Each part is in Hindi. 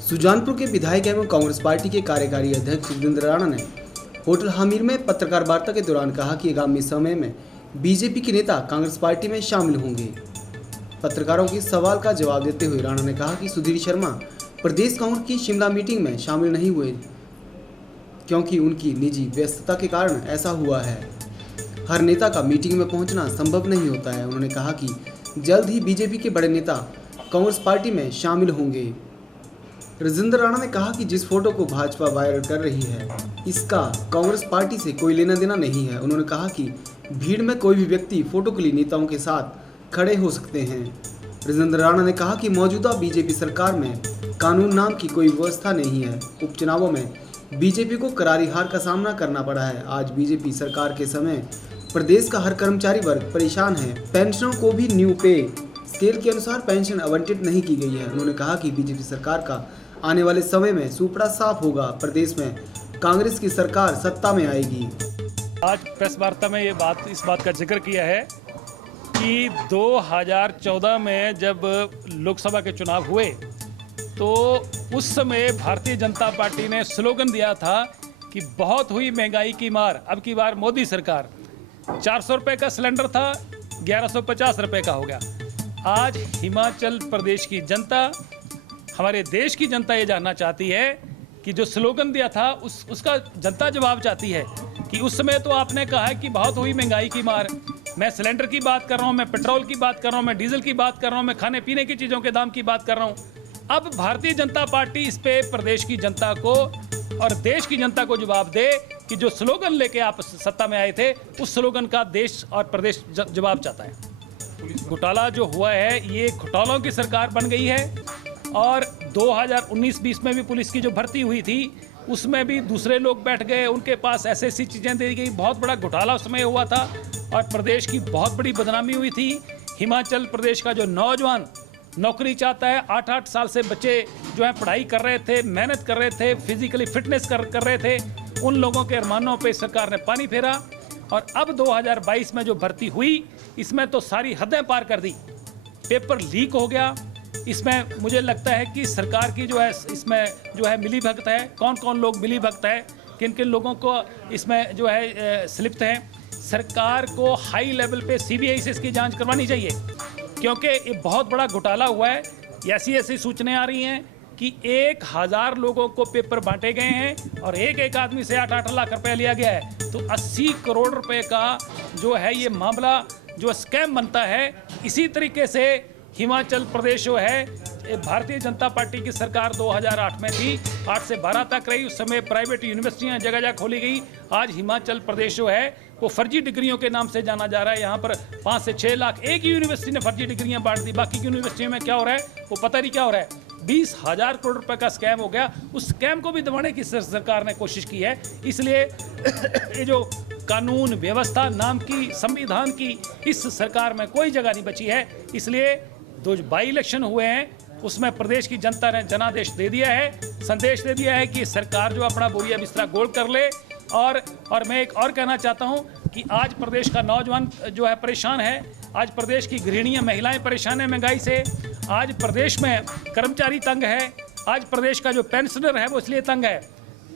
सुजानपुर के विधायक एवं कांग्रेस पार्टी के कार्यकारी अध्यक्ष सुरेंद्र राणा ने होटल हमीर में पत्रकार वार्ता के दौरान कहा कि आगामी समय में बीजेपी के नेता कांग्रेस पार्टी में शामिल होंगे। पत्रकारों के सवाल का जवाब देते हुए राणा ने कहा कि सुधीर शर्मा प्रदेश कांग्रेस की शिमला मीटिंग में शामिल नहीं हुए क्योंकि उनकी निजी व्यस्तता के कारण ऐसा हुआ है। हर नेता का मीटिंग में पहुंचना संभव नहीं होता है। उन्होंने कहा कि जल्द ही बीजेपी के बड़े नेता कांग्रेस पार्टी में शामिल होंगे। राजेंद्र राणा ने कहा कि जिस फोटो को भाजपा वायरल कर रही है इसका कांग्रेस पार्टी से कोई लेना देना नहीं है। उन्होंने कहा कि भीड़ में कोई भी व्यक्ति फोटो के लिए नेताओं के साथ खड़े हो सकते हैं। राजेंद्र राणा ने कहा कि मौजूदा बीजेपी सरकार में कानून नाम की कोई व्यवस्था नहीं है। उपचुनावों में बीजेपी को करारी हार का सामना करना पड़ा है। आज बीजेपी सरकार के समय प्रदेश का हर कर्मचारी वर्ग परेशान है। पेंशनों को भी न्यू पे स्केल के अनुसार पेंशन आवंटित नहीं की गई है। उन्होंने कहा कि बीजेपी सरकार का आने वाले समय में सुपड़ा साफ होगा। प्रदेश में कांग्रेस की सरकार सत्ता में आएगी। आज प्रेस वार्ता में इस बात का जिक्र किया है कि 2014 में जब लोकसभा के चुनाव हुए तो उस समय भारतीय जनता पार्टी ने स्लोगन दिया था कि बहुत हुई महंगाई की मार, अब की बार मोदी सरकार। 400 रुपये का सिलेंडर था, 1150 रुपये का हो गया। आज हिमाचल प्रदेश की जनता, हमारे देश की जनता ये जानना चाहती है कि जो स्लोगन दिया था उसका जनता जवाब चाहती है कि उस समय तो आपने कहा है कि बहुत हुई महंगाई की मार। मैं सिलेंडर की बात कर रहा हूँ, मैं पेट्रोल की बात कर रहा हूँ, मैं डीजल की बात कर रहा हूँ, मैं खाने पीने की चीज़ों के दाम की बात कर रहा हूँ। अब भारतीय जनता पार्टी इस पे प्रदेश की जनता को और देश की जनता को जवाब दे कि जो स्लोगन लेके आप सत्ता में आए थे उस स्लोगन का देश और प्रदेश जवाब चाहता है। घोटाला जो हुआ है ये घोटालों की सरकार बन गई है और 2019-20 में भी पुलिस की जो भर्ती हुई थी उसमें भी दूसरे लोग बैठ गए, उनके पास ऐसी चीज़ें दी गई। बहुत बड़ा घोटाला उसमें हुआ था और प्रदेश की बहुत बड़ी बदनामी हुई थी। हिमाचल प्रदेश का जो नौजवान नौकरी चाहता है, 8-8 साल से बच्चे जो है पढ़ाई कर रहे थे, मेहनत कर रहे थे, फिजिकली फिटनेस कर रहे थे, उन लोगों के अरमानों पे सरकार ने पानी फेरा। और अब 2022 में जो भर्ती हुई इसमें तो सारी हदें पार कर दी। पेपर लीक हो गया। इसमें मुझे लगता है कि सरकार की जो है इसमें जो है मिली भगत है। कौन कौन लोग मिली भगत है, किन किन लोगों को इसमें जो है संलिप्त है। सरकार को हाई लेवल पे CBI से इसकी जांच करवानी चाहिए क्योंकि ये बहुत बड़ा घोटाला हुआ है। ऐसी सूचनाएं आ रही हैं कि 1000 लोगों को पेपर बांटे गए हैं और एक आदमी से 8-8 लाख रुपए लिया गया है। तो 80 करोड़ रुपए का जो है ये मामला जो स्कैम बनता है। इसी तरीके से हिमाचल प्रदेश जो है भारतीय जनता पार्टी की सरकार 2008 में थी, 8 से 12 तक रही। उस समय प्राइवेट यूनिवर्सिटियां जगह जगह खोली गई। आज हिमाचल प्रदेश जो है वो फर्जी डिग्रियों के नाम से जाना जा रहा है। यहाँ पर 5 से 6 लाख एक ही यूनिवर्सिटी ने फर्जी डिग्रियां बांट दी। बाकी की यूनिवर्सिटियों में क्या हो रहा है वो पता नहीं क्या हो रहा है। 20,000 करोड़ रुपए का स्कैम हो गया। उस स्कैम को भी दबाने की सरकार ने कोशिश की है। इसलिए ये जो कानून व्यवस्था नाम की संविधान की इस सरकार में कोई जगह नहीं बची है। इसलिए जो बाई इलेक्शन हुए हैं उसमें प्रदेश की जनता ने जनादेश दे दिया है, संदेश दे दिया है कि सरकार जो अपना बोरिया बिस्तरा गोल कर ले। और मैं एक और कहना चाहता हूं कि आज प्रदेश का नौजवान जो है परेशान है। आज प्रदेश की गृहिणियां महिलाएं परेशान है महंगाई से। आज प्रदेश में कर्मचारी तंग है। आज प्रदेश का जो पेंशनर है वो इसलिए तंग है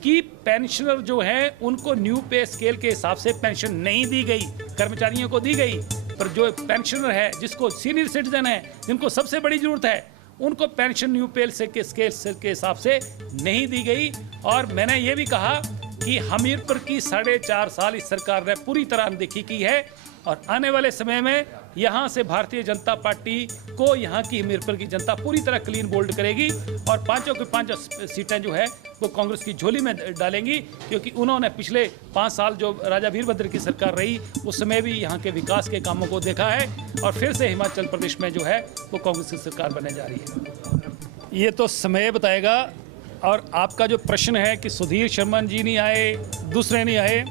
कि पेंशनर जो है उनको न्यू पे स्केल के हिसाब से पेंशन नहीं दी गई। कर्मचारियों को दी गई पर जो पेंशनर है, जिसको सीनियर सिटीजन है, जिनको सबसे बड़ी जरूरत है, उनको पेंशन न्यू पे स्केल के हिसाब से नहीं दी गई। और मैंने ये भी कहा कि हमीरपुर की 4.5 साल इस सरकार ने पूरी तरह अनदेखी की है और आने वाले समय में यहाँ से भारतीय जनता पार्टी को यहाँ की हमीरपुर की जनता पूरी तरह क्लीन बोल्ड करेगी और 5 की 5 सीटें जो है वो कांग्रेस की झोली में डालेंगी क्योंकि उन्होंने पिछले 5 साल जो राजा वीरभद्र की सरकार रही उस समय भी यहाँ के विकास के कामों को देखा है और फिर से हिमाचल प्रदेश में जो है वो कांग्रेस की सरकार बनने जा रही है। ये तो समय बताएगा। और आपका जो प्रश्न है कि सुधीर शर्मा जी नहीं आए, दूसरे नहीं आए,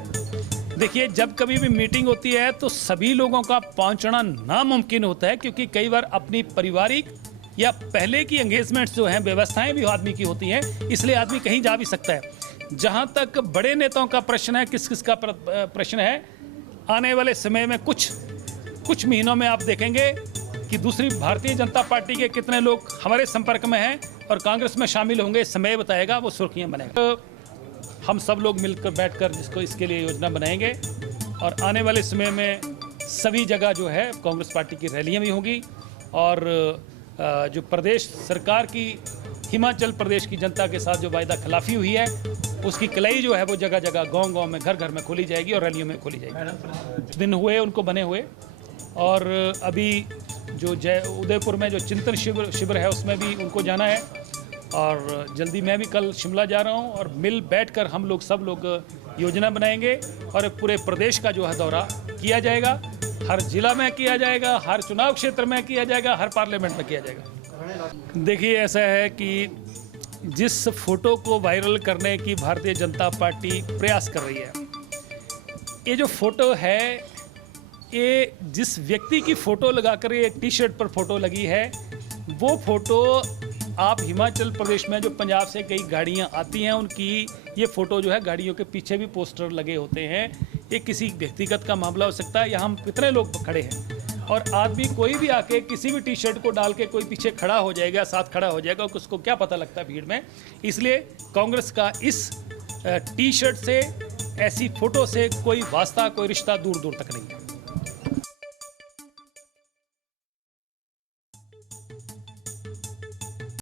देखिए जब कभी भी मीटिंग होती है तो सभी लोगों का पहुंचना नामुमकिन होता है क्योंकि कई बार अपनी पारिवारिक या पहले की एंगेजमेंट्स जो हैं व्यवस्थाएं भी आदमी की होती हैं, इसलिए आदमी कहीं जा भी सकता है। जहां तक बड़े नेताओं का प्रश्न है, किस किस का प्रश्न है, आने वाले समय में कुछ महीनों में आप देखेंगे कि दूसरी भारतीय जनता पार्टी के कितने लोग हमारे संपर्क में हैं और कांग्रेस में शामिल होंगे, समय बताएगा, वो सुर्खियां बनेगा। तो हम सब लोग मिलकर बैठकर जिसको इसके लिए योजना बनाएंगे और आने वाले समय में सभी जगह जो है कांग्रेस पार्टी की रैलियां भी होंगी और जो प्रदेश सरकार की हिमाचल प्रदेश की जनता के साथ जो वायदा खिलाफी हुई है उसकी कलाई जो है वो जगह जगह गांव-गांव में घर-घर में खोली जाएगी और रैलियों में खोली जाएगी। दिन हुए उनको बने हुए और अभी जो उदयपुर में जो चिंतन शिविर है उसमें भी उनको जाना है और जल्दी मैं भी कल शिमला जा रहा हूं और मिल बैठकर हम लोग सब लोग योजना बनाएंगे और पूरे प्रदेश का जो है दौरा किया जाएगा, हर जिला में किया जाएगा, हर चुनाव क्षेत्र में किया जाएगा, हर पार्लियामेंट में किया जाएगा। देखिए ऐसा है कि जिस फोटो को वायरल करने की भारतीय जनता पार्टी प्रयास कर रही है, ये जो फोटो है ये जिस व्यक्ति की फ़ोटो लगाकर ये टी शर्ट पर फोटो लगी है वो फ़ोटो आप हिमाचल प्रदेश में जो पंजाब से कई गाड़ियां आती हैं उनकी ये फ़ोटो जो है गाड़ियों के पीछे भी पोस्टर लगे होते हैं। ये किसी व्यक्तिगत का मामला हो सकता है। यहाँ हम कितने लोग खड़े हैं और आदमी कोई भी आके किसी भी टी शर्ट को डाल के कोई पीछे खड़ा हो जाएगा, साथ खड़ा हो जाएगा, उसको क्या पता लगता है भीड़ में। इसलिए कांग्रेस का इस टी शर्ट से, ऐसी फ़ोटो से कोई वास्ता, कोई रिश्ता दूर दूर तक नहीं है।